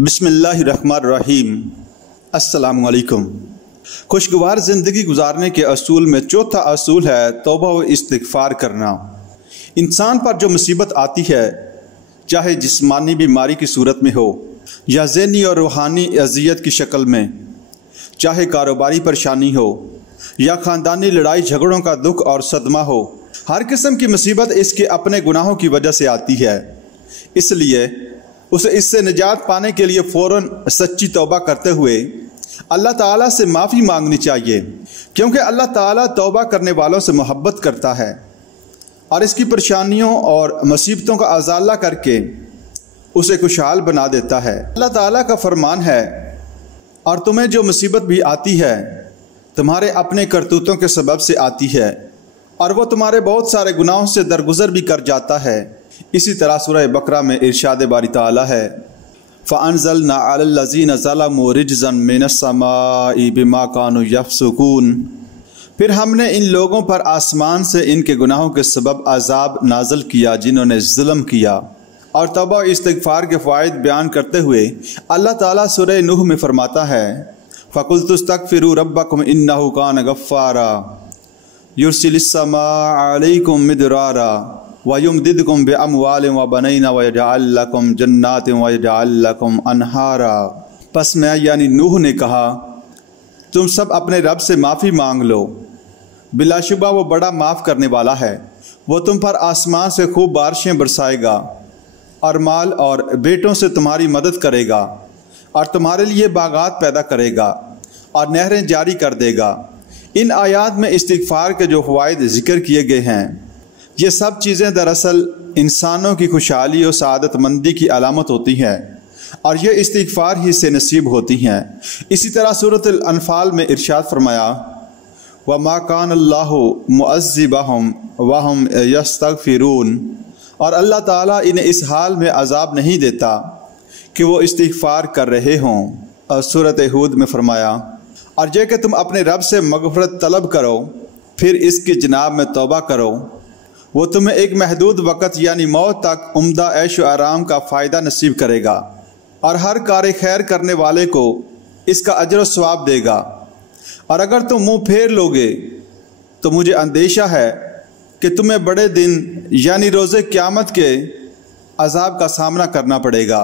बिस्मिल्लाहिर्रहमानिर्रहीम। अस्सलामु अलैकुम। खुशगवार ज़िंदगी गुजारने के असूल में चौथा असूल है तौबा व इस्तिग़फ़ार करना। इंसान पर जो मुसीबत आती है, चाहे जिस्मानी बीमारी की सूरत में हो या ज़हनी और रूहानी अज़ियत की शक्ल में, चाहे कारोबारी परेशानी हो या ख़ानदानी लड़ाई झगड़ों का दुख और सदमा हो, हर किस्म की मुसीबत इसके अपने गुनाहों की वजह से आती है। इसलिए उसे इससे निजात पाने के लिए फ़ौरन सच्ची तौबा करते हुए अल्लाह ताला से माफ़ी मांगनी चाहिए, क्योंकि अल्लाह ताला तौबा करने वालों से मोहब्बत करता है और इसकी परेशानियों और मुसीबतों का अज़ाला करके उसे खुशहाल बना देता है। अल्लाह ताला का फरमान है, और तुम्हें जो मुसीबत भी आती है तुम्हारे अपने करतूतों के सबब से आती है, और वो तुम्हारे बहुत सारे गुनाहों से दरगुजर भी कर जाता है। इसी तरह सूरह बकरा में इरशाद बारी ताला है, फ़अंज़लना अलल्लज़ीना ज़लमू रिजज़न मिनस्समाई बिमा कानू यफ़सुकून। फिर हमने इन लोगों पर आसमान से इनके गुनाहों के सबब अज़ाब नाज़िल किया जिन्होंने ज़ुल्म किया। और तौबा और इस्तिग़फ़ार के फ़वाइद बयान करते हुए अल्लाह ताला सूरह नूह में फरमाता है, फ़क़ुल्तुस्तग़फ़िरू रब्बकुम इन्नहु कान गफ़्फ़ारा युरसिलिस्समाअ अलैकुम मिदरारा वयुमदिदकुम बिअमवालिन व बनैना व यजअल लकुम जन्नातिन व यजअल लकुम अनहारा। पस मैं यानी नूह ने कहा, तुम सब अपने रब से माफ़ी मांग लो, बिलाशुबा वो बड़ा माफ़ करने वाला है। वो तुम पर आसमान से खूब बारिशें बरसाएगा और माल और बेटों से तुम्हारी मदद करेगा, और तुम्हारे लिए बागात पैदा करेगा और नहरें जारी कर देगा। इन आयात में इस्तिग़फ़ार के जो फ़वाइद ज़िक्र किए गए हैं, ये सब चीज़ें दरअसल इंसानों की खुशहाली और सआदतमंदी की अलामत होती हैं, और ये इस्तिग़फ़ार ही से नसीब होती हैं। इसी तरह सूरतुल अनफ़ाल में इरशाद फरमाया, वमा कान अल्लाहु मुअज़्ज़िबहुम व हुम यस्तग़फ़िरून। और अल्लाह ताला इन्हें इस हाल में अज़ाब नहीं देता कि वो इस्तिग़फ़ार कर रहे हों। और सूरत हूद में फरमाया, और ये कि तुम अपने रब से मग़फ़िरत तलब करो, फिर इसकी जनाब में तौबा करो, वो तुम्हें एक महदूद वक़्त यानी मौत तक उम्दा ऐश व आराम का फ़ायदा नसीब करेगा, और हर कार खैर करने वाले को इसका अजर व सवाब देगा। और अगर तुम मुँह फेर लोगे तो मुझे अंदेशा है कि तुम्हें बड़े दिन यानी रोज़े क़यामत के अज़ाब का सामना करना पड़ेगा।